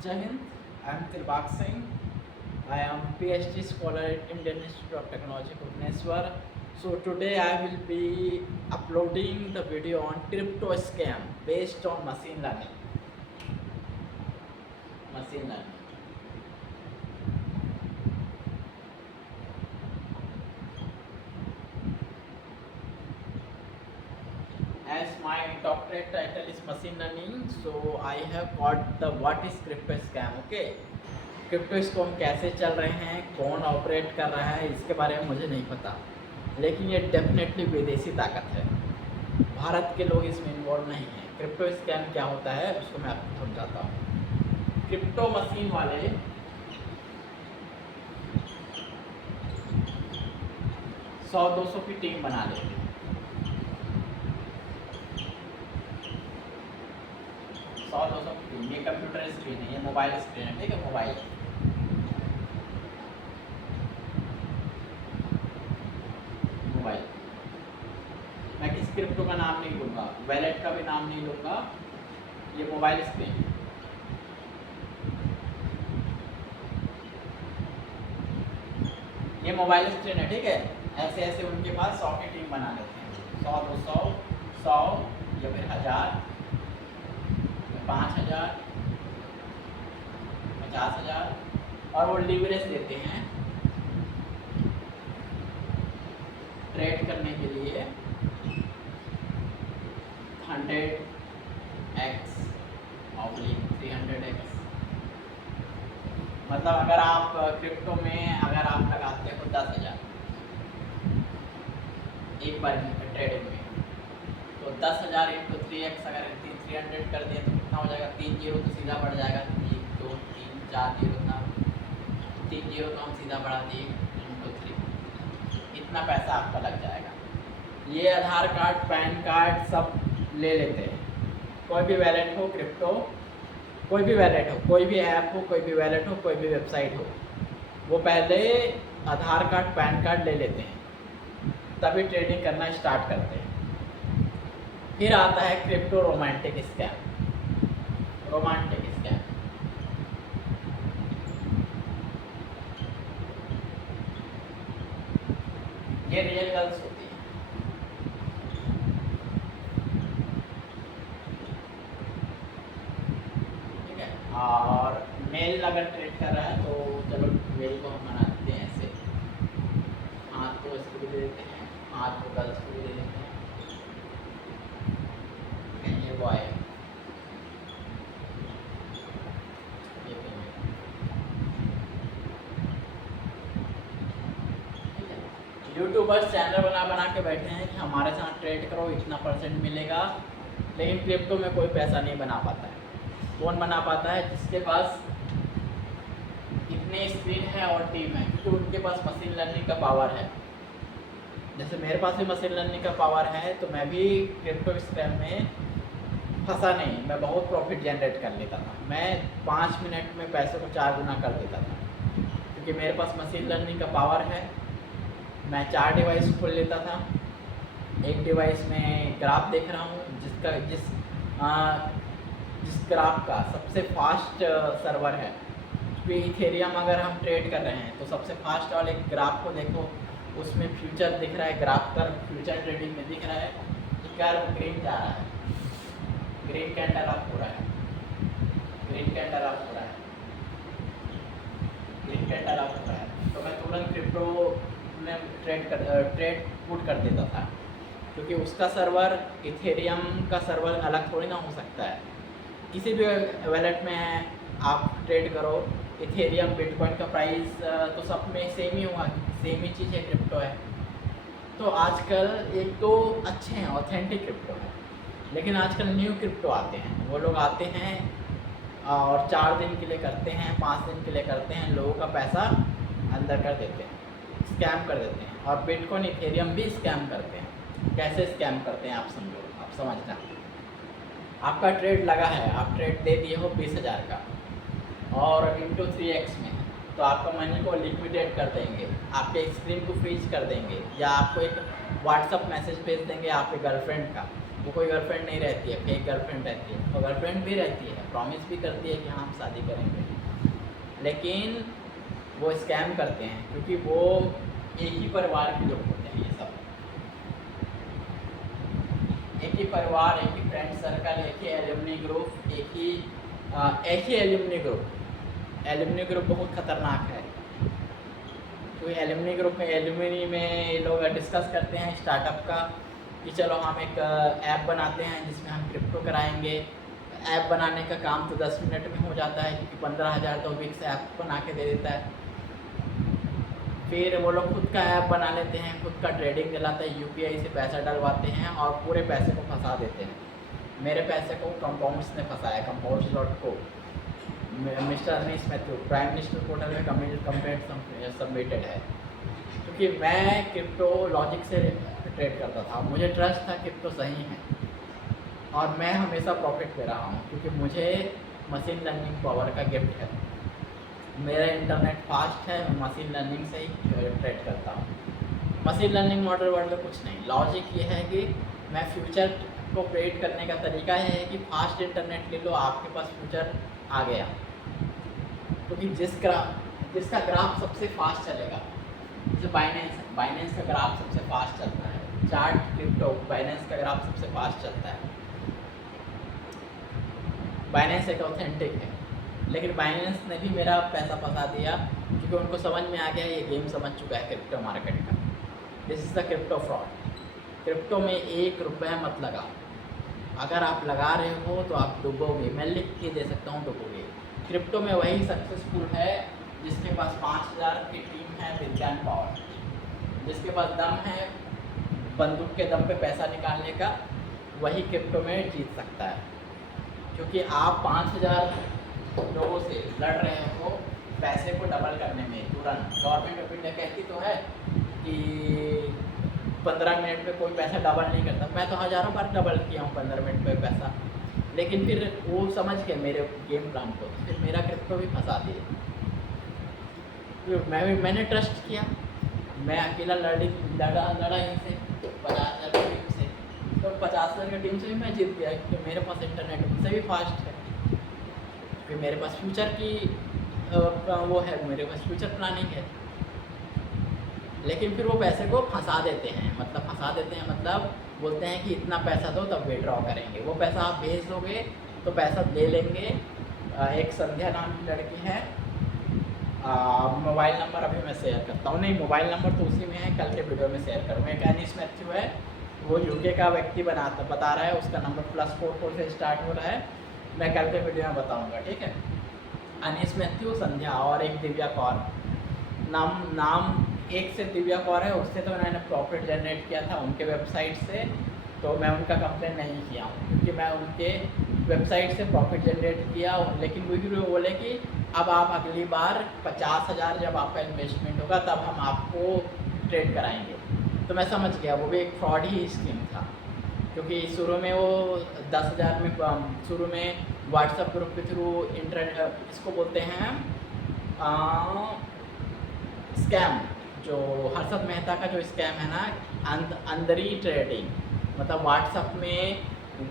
Jai Hind, I am Dilbag Singh. I am PhD scholar at Indian Institute of Technology, Bhubaneswar. So today I will be uploading the video on crypto scam based on machine learning. Machine learning. As my doctorate title is machine learning, so I have got the what is crypto scam. Okay. Crypto scam कैसे चल रहे हैं, कौन operate कर रहा है, इसके बारे में मुझे नहीं पता, लेकिन ये डेफिनेटली विदेशी ताकत है। भारत के लोग इसमें इन्वॉल्व नहीं हैं। क्रिप्टो स्कैम क्या होता है उसको मैं आपको समझाता हूँ। क्रिप्टो मशीन वाले 100-200 की टीम बना लेते हैं। 100-200 की टीम। ये कंप्यूटर स्क्रीन है, ये मोबाइल स्क्रीन है, ठीक है, मोबाइल। मैं किसी क्रिप्टो का नाम नहीं लूँगा, वैलेट का भी नाम नहीं लूँगा, ये मोबाइल स्क्रीन है। ये मोबाइल स्क्रीन है, ठीक है। ऐसे ऐसे उनके पास 100 की टीम बना लेते हैं, 100, 200, 100 या फिर 1000, 5000, 50,000, और वो लीवरेज देते हैं ट्रेड करने के लिए 100x और 300x। मतलब अगर आप क्रिप्टो में अगर आप लगाते हो 10,000 एक बार ट्रेडिंग में, तो 10,000 इंटू 3x अगर 300 कर दिए तो कितना हो जाएगा? 3 जीरो तो सीधा बढ़ जाएगा, 1 2 3 4 जीरो था, 3 जीरो तो हम सीधा बढ़ा दिए इंटू 3, इतना पैसा आपका लग जाएगा। ये आधार कार्ड, पैन कार्ड सब ले लेते हैं। कोई भी वैलेट हो, क्रिप्टो कोई भी वैलेट हो, कोई भी ऐप हो, कोई भी वैलेट हो, कोई भी वेबसाइट हो, वो पहले आधार कार्ड, पैन कार्ड ले लेते हैं, तभी ट्रेडिंग करना स्टार्ट करते हैं। फिर आता है crypto romantic scam. Romantic scam ये रियल गर्ल्स होती है, ठीक है। और मेल अगर ट्रेड कर रहा है तो चलो मेल को हम बना देते हैं ऐसे, हाथ को इसको भी दे देते हैं, हाथ को गर्ल्स को भी दे देते हैं, ये बॉय है, ये फीमेल, ठीक है। यूट्यूबर्स चैनल बना के बैठे हैं कि हमारे साथ ट्रेड करो, इतना परसेंट मिलेगा, लेकिन क्रिप्टो में कोई पैसा नहीं बना पाता है। कौन बना पाता है? जिसके पास इतने स्क्रीन है और टीम है, क्योंकि उनके पास मशीन लर्निंग का पावर है। जैसे मेरे पास भी मशीन लर्निंग का पावर है, तो मैं भी क्रिप्टो स्कैम में फंसा नहीं, मैं बहुत प्रॉफिट जनरेट कर लेता था। मैं 5 मिनट में पैसे को 4 गुना कर देता था, क्योंकि मेरे पास मशीन लर्निंग का पावर है। मैं 4 डिवाइस खोल लेता था, एक डिवाइस में ग्राफ देख रहा हूँ, जिस ग्राफ का सबसे फास्ट सर्वर है, क्योंकि इथेरियम अगर हम ट्रेड कर रहे हैं तो सबसे फास्ट वाले ग्राफ को देखो, उसमें फ्यूचर दिख रहा है, ग्राफ पर फ्यूचर ट्रेडिंग में दिख रहा है कि कर्व ग्रीन जा रहा है, ग्रीन कैंडल अप हो रहा है, ग्रीन कैंडल अप हो रहा है, ग्रीन कैंडल अप हो रहा है, तो मैं तुरंत क्रिप्टो में ट्रेड पुट कर देता था, क्योंकि उसका सर्वर इथेरियम का सर्वर अलग थोड़ी ना हो सकता है। किसी भी वैलेट में आप ट्रेड करो, इथेरियम, बिटकॉइन का प्राइस तो सब में सेम ही होगा, सेम ही चीज़ है, क्रिप्टो है। तो आजकल एक तो अच्छे हैं, ऑथेंटिक क्रिप्टो है, लेकिन आजकल न्यू क्रिप्टो आते हैं, वो लोग आते हैं और 4 दिन के लिए करते हैं, 5 दिन के लिए करते हैं, लोगों का पैसा अंदर कर देते हैं, स्कैम कर देते हैं। और बिटकॉइन, इथेरियम भी स्कैम करते हैं। कैसे स्कैम करते हैं आप समझो, आप समझना। आपका ट्रेड लगा है, आप ट्रेड दे दिए हो 20,000 का, और इंटू 3x में तो आपका मनी को लिक्विडेट कर देंगे, आपके स्क्रीन को फ्रीज कर देंगे, या आपको एक व्हाट्सअप मैसेज भेज देंगे आपके गर्लफ्रेंड का। वो कोई गर्लफ्रेंड नहीं रहती है, फेक गर्लफ्रेंड रहती है, तो गर्लफ्रेंड भी रहती है, प्रॉमिस भी करती है कि हाँ हम शादी करेंगे, लेकिन वो स्कैम करते हैं, क्योंकि वो एक ही परिवार के लोग होते हैं। ये सब एक ही परिवार, एक ही फ्रेंड सर्कल, एक ही एल्यूमनी ग्रुप, एक ही एल्यूमनी ग्रुप। एल्यूमनी ग्रुप बहुत खतरनाक है, क्योंकि एल्यूमनी ग्रुप में एल्यूमनी में ये लोग डिस्कस करते हैं स्टार्टअप का कि चलो हम एक ऐप बनाते हैं जिसमें हम क्रिप्टो कराएंगे। ऐप बनाने का काम तो 10 मिनट में हो जाता है, क्योंकि 15,000 तो विक्स ऐप बना के दे देता है। फिर वो लोग खुद का ऐप बना लेते हैं, खुद का ट्रेडिंग चलाते हैं, यूपीआई से पैसा डलवाते हैं और पूरे पैसे को फंसा देते हैं। मेरे पैसे को कंपाउंड्स ने फंसाया, compounds.co, mister Anees Mathew, prime minister portal में कंप्लेंट सबमिटेड है, क्योंकि मैं क्रिप्टो लॉजिक से ट्रेड करता था, मुझे ट्रस्ट था क्रिप्टो सही है, और मैं हमेशा प्रॉफिट ले रहा हूँ, क्योंकि मुझे मशीन लर्निंग पावर का गिफ्ट है। मेरा इंटरनेट फास्ट है, मैं मशीन लर्निंग से ही ट्रेड करता हूँ। मशीन लर्निंग मॉडल वर्ड में कुछ नहीं, लॉजिक ये है कि मैं फ्यूचर को प्रेडिक्ट करने का तरीका है कि फास्ट इंटरनेट ले लो, आपके पास फ्यूचर आ गया, क्योंकि जिसका ग्राफ सबसे फास्ट चलेगा, जैसे बाइनेंस का ग्राफ सबसे फास्ट चलता है, चार्ट क्रिप्टो बाइनेंस का ग्राफ सबसे फास्ट चलता है। बाइनेंस एक ऑथेंटिक है, लेकिन बाइनेंस ने भी मेरा पैसा फंसा दिया, क्योंकि उनको समझ में आ गया ये गेम समझ चुका है क्रिप्टो मार्केट का। This is the crypto fraud. Crypto में 1 रुपया मत लगाओ, अगर आप लगा रहे हो तो आप डूबोगे, मैं लिख के दे सकता हूँ डूबोगे। क्रिप्टो में वही सक्सेसफुल है जिसके पास 5,000 की टीम है, विज्ञान पावर, जिसके पास दम है बंदूक के दम पे पैसा निकालने का, वही क्रिप्टो में जीत सकता है। क्योंकि आप 5,000 लोगों से लड़ रहे हो पैसे को डबल करने में तुरंत। गवर्नमेंट ऑफ इंडिया कहती तो है कि 15 मिनट में कोई पैसा डबल नहीं करता, मैं तो हज़ारों बार डबल किया हूँ 15 मिनट में पैसा, लेकिन फिर वो समझ के मेरे गेम प्लान को, फिर मेरा क्रिप्टो भी फंसा दिए। मैंने ट्रस्ट किया, मैं अकेला लड़ा इनसे 50,000 की टीम से, तो 50,000 की टीम से भी मैं जीत गया, क्योंकि मेरे पास इंटरनेट उनसे भी फास्ट है, क्योंकि मेरे पास फ्यूचर की वो है, मेरे पास फ्यूचर प्लानिंग है। लेकिन फिर वो पैसे को फंसा देते हैं, मतलब बोलते हैं कि इतना पैसा दो तब विड्रॉ करेंगे। वो पैसा आप भेज दोगे तो पैसा ले लेंगे। एक संध्या नाम की लड़की है, मोबाइल नंबर अभी मैं शेयर करता हूँ, नहीं मोबाइल नंबर तो उसी में है, कल के वीडियो में शेयर करूँगा। एक अनीस मैथ्यू है, वो यूके का व्यक्ति बता रहा है, उसका नंबर +44 से स्टार्ट हो रहा है, मैं कल के वीडियो में बताऊँगा, ठीक है। अनीस मैथ्यू, संध्या और एक दिव्या कौर, नाम एक से दिव्या कौर है, उससे तो मैंने प्रॉफिट जनरेट किया था उनके वेबसाइट से, तो मैं उनका कंप्लेन नहीं किया हूँ, क्योंकि मैं उनके वेबसाइट से प्रॉफिट जनरेट किया। लेकिन वो बोले कि अब आप अगली बार 50,000 जब आपका इन्वेस्टमेंट होगा तब हम आपको ट्रेड कराएंगे। तो मैं समझ गया वो भी एक फ्रॉड ही स्कीम था, क्योंकि शुरू में वो 10,000 में शुरू में व्हाट्सएप ग्रुप के थ्रू इसको बोलते हैं स्कैम, जो हर्षद मेहता का जो स्कैम है ना, अंदरी ट्रेडिंग, मतलब व्हाट्सएप में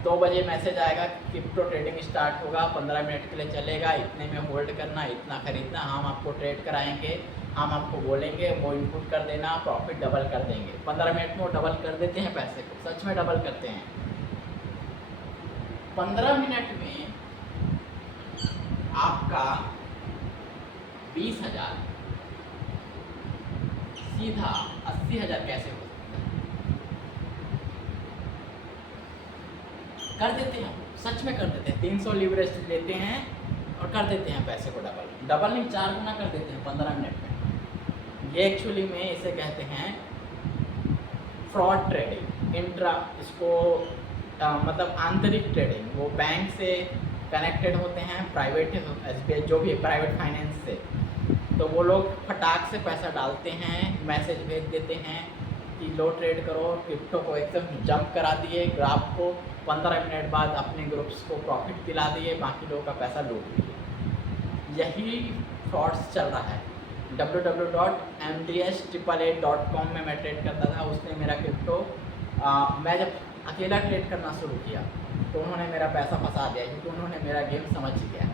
2 बजे मैसेज आएगा क्रिप्टो ट्रेडिंग स्टार्ट होगा, 15 मिनट के लिए चलेगा, इतने में होल्ड करना, इतना खरीदना, हम आपको ट्रेड कराएंगे, हम आपको बोलेंगे, वो इनपुट कर देना, प्रॉफिट डबल कर देंगे। 15 मिनट में वो डबल कर देते हैं पैसे को, सच में डबल करते हैं। 15 मिनट में आपका 20,000 सीधा 80,000 कैसे हो सकता है? कर देते हैं, सच में कर देते हैं। 300 लीवरेज लेते हैं और कर देते हैं पैसे को डबल नहीं 4 गुना कर देते हैं 15 मिनट में। ये एक्चुअली में इसे कहते हैं फ्रॉड ट्रेडिंग, इसको मतलब आंतरिक ट्रेडिंग। वो बैंक से कनेक्टेड होते हैं, प्राइवेट SBI जो भी प्राइवेट फाइनेंस से, तो वो लोग फटाक से पैसा डालते हैं, मैसेज भेज देते हैं कि लो ट्रेड करो, क्रिप्टो को एकदम जंप करा दिए, ग्राफ को 15 मिनट बाद अपने ग्रुप्स को प्रॉफिट दिला दिए, बाकी लोगों का पैसा लूट लिए। यही फ्रॉड्स चल रहा है। www.mds888.com में मैं ट्रेड करता था। उसने मेरा क्रिप्टो मैं जब अकेला ट्रेड करना शुरू किया तो उन्होंने मेरा पैसा फंसा दिया, क्योंकि उन्होंने मेरा गेम समझ लिया।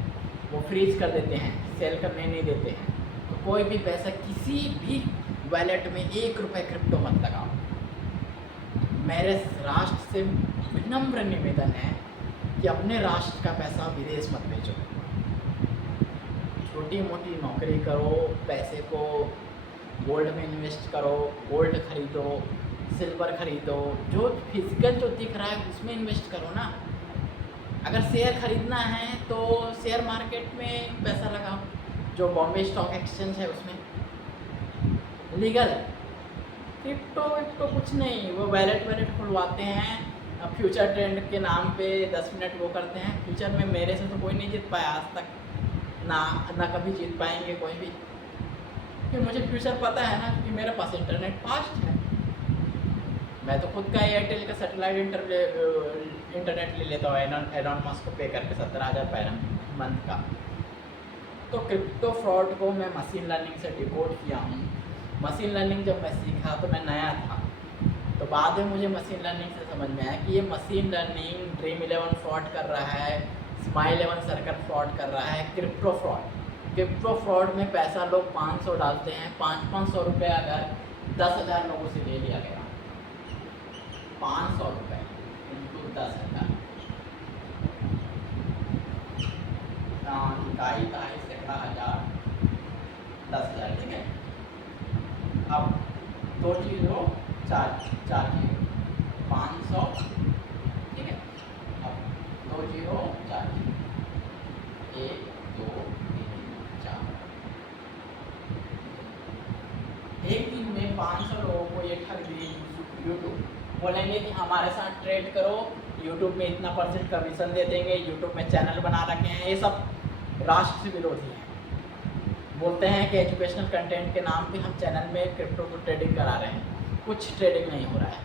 वो फ्रीज कर देते हैं, सेल करने नहीं देते हैं। तो कोई भी पैसा किसी भी वॉलेट में 1 रुपये क्रिप्टो मत लगाओ। मेरे राष्ट्र से विनम्र निवेदन है कि अपने राष्ट्र का पैसा विदेश मत भेजो। छोटी मोटी नौकरी करो, पैसे को गोल्ड में इन्वेस्ट करो, गोल्ड खरीदो, सिल्वर खरीदो, जो फिजिकल जो दिख रहा है उसमें इन्वेस्ट करो ना। अगर शेयर खरीदना है तो शेयर मार्केट में पैसा लगाओ, जो बॉम्बे स्टॉक एक्सचेंज है उसमें लीगल। क्रिप्टो कुछ नहीं, वो वैलेट खुलवाते हैं, फ्यूचर ट्रेंड के नाम पे 10 मिनट वो करते हैं। फ्यूचर में मेरे से तो कोई नहीं जीत पाया आज तक, ना कभी जीत पाएंगे कोई भी, क्योंकि मुझे फ्यूचर पता है ना, क्योंकि मेरे पास इंटरनेट फास्ट है। मैं तो खुद का एयरटेल का सैटेलाइट इंटरनेट ले लेता हूँ एलॉन मस्क को पे करके 17,000 पर मंथ का। तो क्रिप्टो फ्रॉड को मैं मशीन लर्निंग से डिकोड किया हूँ। मशीन लर्निंग जब मैं सीखा तो मैं नया था, तो बाद में मुझे मशीन लर्निंग से समझ में आया कि ये मशीन लर्निंग Dream11 फ्रॉड कर रहा है, Smile11 सर्कल फ्रॉड कर रहा है। क्रिप्टो फ्रॉड में पैसा लोग 500 डालते हैं, 500 रुपये अगर 10,000 लोगों से ले लिया गया, 500 रुपये इंटू 10,000, इकाई सैकड़ा हज़ार, 10,000, ठीक है। अब 2 0 4 4 0 500, ठीक है। अब 2 0 4 1 2 3 4, एक दिन में 500 लोगों को ये ठग दिए। यूट्यूब बोलेंगे कि हमारे साथ ट्रेड करो, यूट्यूब में इतना % कमीशन दे देंगे, यूट्यूब में चैनल बना रखे हैं। ये सब राष्ट्र विरोधी हैं। बोलते हैं कि एजुकेशनल कंटेंट के नाम पे हम चैनल में क्रिप्टो को ट्रेडिंग करा रहे हैं। कुछ ट्रेडिंग नहीं हो रहा है,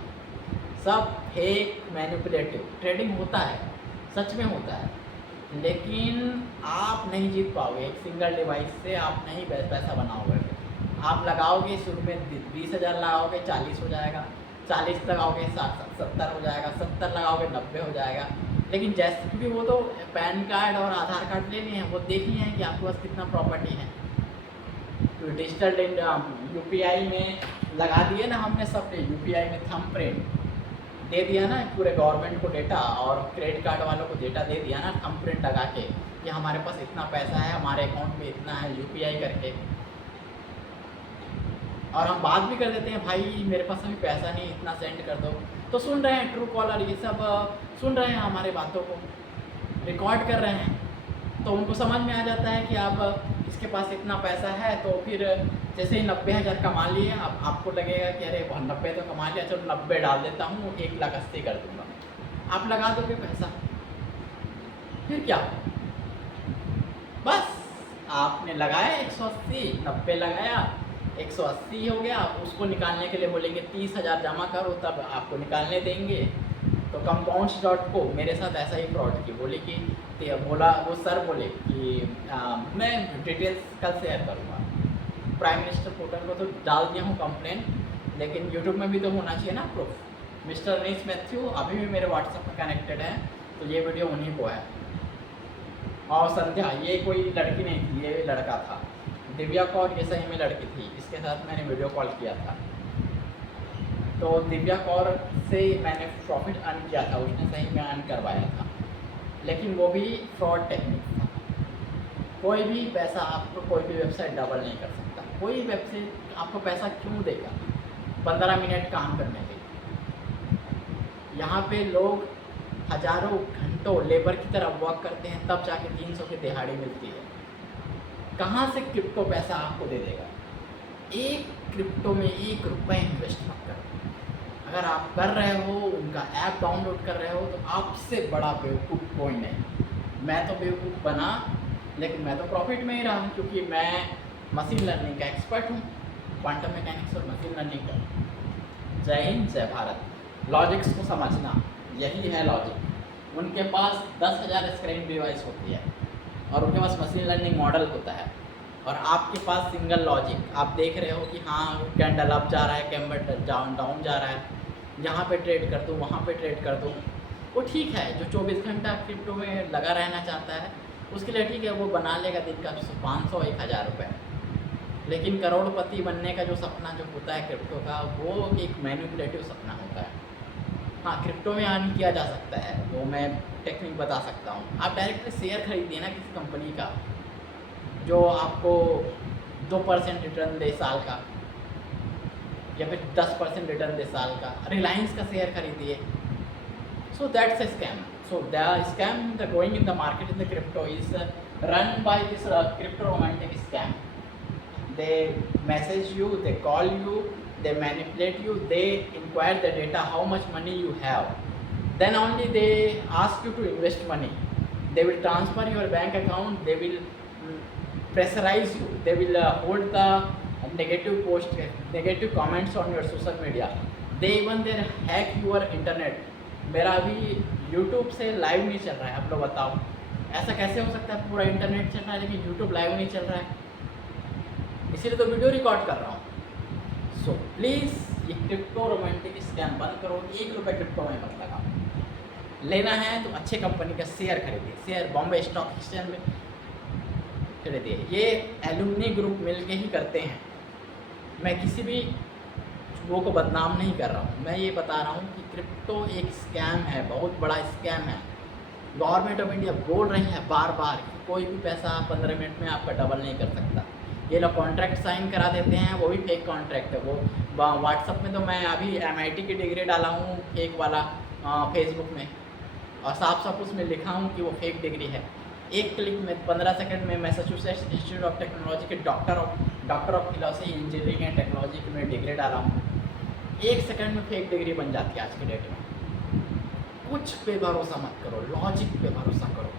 सब फेक मैनिपुलेटिव ट्रेडिंग होता है, सच में होता है, लेकिन आप नहीं जीत पाओगे। एक सिंगल डिवाइस से आप नहीं पैसा बनाओगे। आप लगाओगे शुरू में 20,000 लगाओगे, 40 हो जाएगा, 40 लगाओगे 70 हो जाएगा, 70 लगाओगे 90 हो जाएगा। लेकिन जैसे, क्योंकि वो तो पैन कार्ड और आधार कार्ड ले लिए हैं, वो देख लिए हैं कि आपके पास कितना प्रॉपर्टी है। तो डिजिटल UPI में लगा दिए ना हमने, सब UPI में थंब प्रिंट दे दिया ना पूरे गवर्नमेंट को डेटा, और क्रेडिट कार्ड वालों को डेटा दे दिया ना थंब प्रिंट लगा के कि हमारे पास इतना पैसा है, हमारे अकाउंट में इतना है, UPI करके। और हम बात भी कर देते हैं, भाई मेरे पास अभी पैसा नहीं, इतना सेंड कर दो। तो सुन रहे हैं ट्रू कॉलर, ये सब सुन रहे हैं, हमारे बातों को रिकॉर्ड कर रहे हैं। तो उनको समझ में आ जाता है कि आप इसके पास इतना पैसा है। तो फिर जैसे ही 90,000 कमा लिए, अब आपको लगेगा कि अरे 90 तो कमा लिया, चलो 90 डाल देता हूँ, 1,80,000 कर दूँगा। आप लगा दोगे पैसा, फिर क्या? बस आपने लगाया 180, 90 लगाया, 180 हो गया। उसको निकालने के लिए बोलेंगे 30,000 जमा करो, तब आपको निकालने देंगे। तो Compounds.co मेरे साथ ऐसा ही फ्रॉड की, बोले कि बोला वो सर बोले कि मैं डिटेल्स कल शेयर करूँगा। प्राइम मिनिस्टर पोर्टल को तो डाल दिया हूँ कंप्लेन, लेकिन यूट्यूब में भी तो होना चाहिए ना प्रूफ। मिस्टर अनीस मैथ्यू अभी भी मेरे व्हाट्सएप में कनेक्टेड है, तो ये वीडियो उन्हीं को है। और संध्या, ये कोई लड़की नहीं थी, ये लड़का था। दिव्या कौर ये सही में लड़की थी, इसके साथ मैंने वीडियो कॉल किया था। तो दिव्या कौर से मैंने प्रॉफिट अर्न किया था, उसने सही में अर्न करवाया था, लेकिन वो भी फ्रॉड टेक्निक था। कोई भी पैसा आपको, कोई भी वेबसाइट डबल नहीं कर सकता। कोई वेबसाइट आपको पैसा क्यों देगा 15 मिनट काम करने के? यहाँ पे लोग हज़ारों घंटों लेबर की तरह वर्क करते हैं, तब जाके 300 की दिहाड़ी मिलती है। कहाँ से क्रिप्टो पैसा आपको दे देगा? एक क्रिप्टो में 1 रुपये इन्वेस्ट मत करो। अगर आप कर रहे हो, उनका ऐप डाउनलोड कर रहे हो, तो आपसे बड़ा बेवकूफ़ कोई नहीं। मैं तो बेवकूफ़ बना, लेकिन मैं तो प्रॉफिट में ही रहा, क्योंकि मैं मशीन लर्निंग का एक्सपर्ट हूँ, क्वांटम मैकेनिक्स और मशीन लर्निंग का। जय हिंद, जय भारत। लॉजिक्स को समझना, यही है लॉजिक। उनके पास 10,000 स्क्रीन डिवाइस होती है, और उनके पास मशीन लर्निंग मॉडल होता है, और आपके पास सिंगल लॉजिक, आप देख रहे हो कि हाँ कैंडल अप जा रहा है, कैंडल डाउन जा रहा है, यहाँ पे ट्रेड कर दूँ, वहाँ पे ट्रेड कर दूँ, वो ठीक है। जो 24 घंटा क्रिप्टो में लगा रहना चाहता है उसके लिए ठीक है, वो बना लेगा दिन का 500 1000 रुपये। लेकिन करोड़पति बनने का जो सपना जो होता है क्रिप्टो का, वो एक मैनिपुलेटिव सपना होता है। हाँ, क्रिप्टो में अर्न किया जा सकता है, वो मैं टेक्निक बता सकता हूँ। आप डायरेक्टली शेयर खरीदिए ना किसी कंपनी का जो आपको 2% रिटर्न दे साल का, या फिर 10% रिटर्न दे साल का। रिलायंस का शेयर खरीदिए। So that's a scam. So the scam that going in the market in the crypto is run by this crypto romantic scam. They message you, they call you, they manipulate you, they inquire the data, how much money you have. Then only they ask you to invest money. They will transfer your bank account, they will pressurize you, they will hold the negative post, negative comments on your social media. They even they hack your internet. मेरा अभी YouTube से live नहीं चल रहा है, आप लोग बताओ ऐसा कैसे हो सकता है? पूरा इंटरनेट चल रहा है लेकिन YouTube लाइव नहीं चल रहा है, इसीलिए तो वीडियो रिकॉर्ड कर रहा हूँ। सो प्लीज़ ये क्रिप्टो रोमांटिक स्कैम बंद करो। 1 रुपये क्रिप्टो में मत लगाओ। लेना है तो अच्छे कंपनी का शेयर खरीदिए, शेयर बॉम्बे स्टॉक एक्सचेंज में खरीदिए। ये एलुमनी ग्रुप मिल के ही करते हैं। मैं किसी भी वो को बदनाम नहीं कर रहा हूँ, मैं ये बता रहा हूँ कि क्रिप्टो एक स्कैम है, बहुत बड़ा स्कैम है। गवर्नमेंट ऑफ इंडिया बोल रही है बार बार कि कोई भी पैसा 15 मिनट में आपका डबल नहीं कर सकता। ये लोग कॉन्ट्रैक्ट साइन करा देते हैं, वो भी फेक कॉन्ट्रैक्ट है। वो व्हाट्सअप में तो मैं अभी MIT की डिग्री डाला हूँ फेक वाला फेसबुक में, और साफ साफ उसमें लिखा हूँ कि वो फेक डिग्री है। 1 क्लिक में 15 सेकंड में मैसाचुसेट्स इंस्टीट्यूट ऑफ टेक्नोलॉजी के doctor of philosophy engineering and technology की मैं डिग्री डाला हूँ। 1 सेकंड में फेक डिग्री बन जाती है आज के डेट में। कुछ पे भरोसा मत करो, लॉजिक पे भरोसा करो।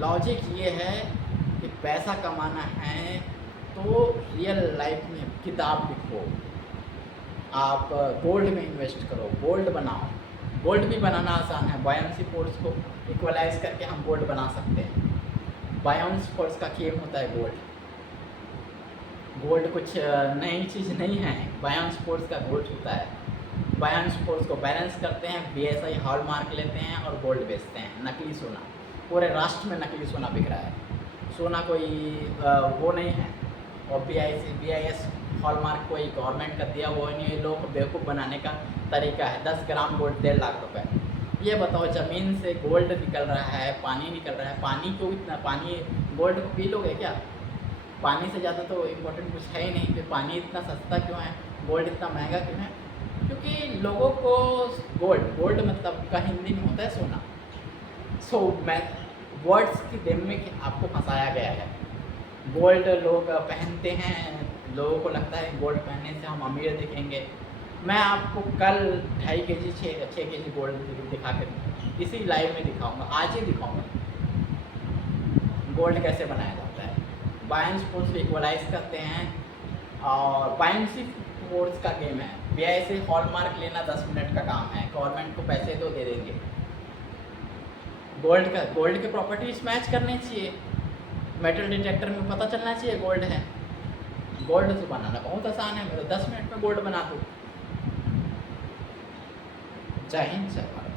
लॉजिक ये है कि पैसा कमाना है तो रियल लाइफ में किताब लिखो, आप गोल्ड में इन्वेस्ट करो, गोल्ड बनाओ। गोल्ड भी बनाना आसान है, बायंसी फोर्स को इक्वलाइज करके हम गोल्ड बना सकते हैं। बायंसी फोर्स का गेम होता है गोल्ड। गोल्ड कुछ नई चीज़ नहीं है, बायंसी फोर्स का गोल्ड होता है। बायंसी फोर्स को बैलेंस करते हैं, BSI हॉलमार्क लेते हैं और गोल्ड बेचते हैं। नकली सोना, पूरे राष्ट्र में नकली सोना बिक रहा है। सोना कोई वो नहीं है, और BIS हॉलमार्क कोई गवर्नमेंट का दिया वो नहीं है, लोगों को बेवकूफ़ बनाने का तरीका है। 10 ग्राम गोल्ड 1.5 लाख रुपए। ये बताओ, ज़मीन से गोल्ड निकल रहा है, पानी निकल रहा है, पानी क्यों इतना? पानी गोल्ड को पी लोगे क्या? पानी से ज़्यादा तो इम्पोर्टेंट कुछ है ही नहीं। फिर पानी इतना सस्ता क्यों है, गोल्ड इतना महंगा क्यों है? क्योंकि लोगों को गोल्ड मतलब का हिंदी में होता है सोना। सो मैं वर्ड्स की गेम में आपको फंसाया गया है। गोल्ड लोग पहनते हैं, लोगों को लगता है गोल्ड पहनने से हम अमीर दिखेंगे। मैं आपको कल 2.5 kg 6 kg गोल्ड दिखा कर इसी लाइव में दिखाऊंगा, आज ही दिखाऊंगा गोल्ड कैसे बनाया जाता है। बायंसी फोर्स को इक्वलाइज करते हैं, और बायंसी फोर्स का गेम है। BIS हॉलमार्क लेना 10 मिनट का काम है, गवर्नमेंट को पैसे तो दे देंगे। गोल्ड के प्रॉपर्टीज मैच करने चाहिए, मेटल डिटेक्टर में पता चलना चाहिए गोल्ड है। गोल्ड से बनाना बहुत आसान है, मैं तो 10 मिनट में गोल्ड बना दूँ। जय हिंद, जय भारत।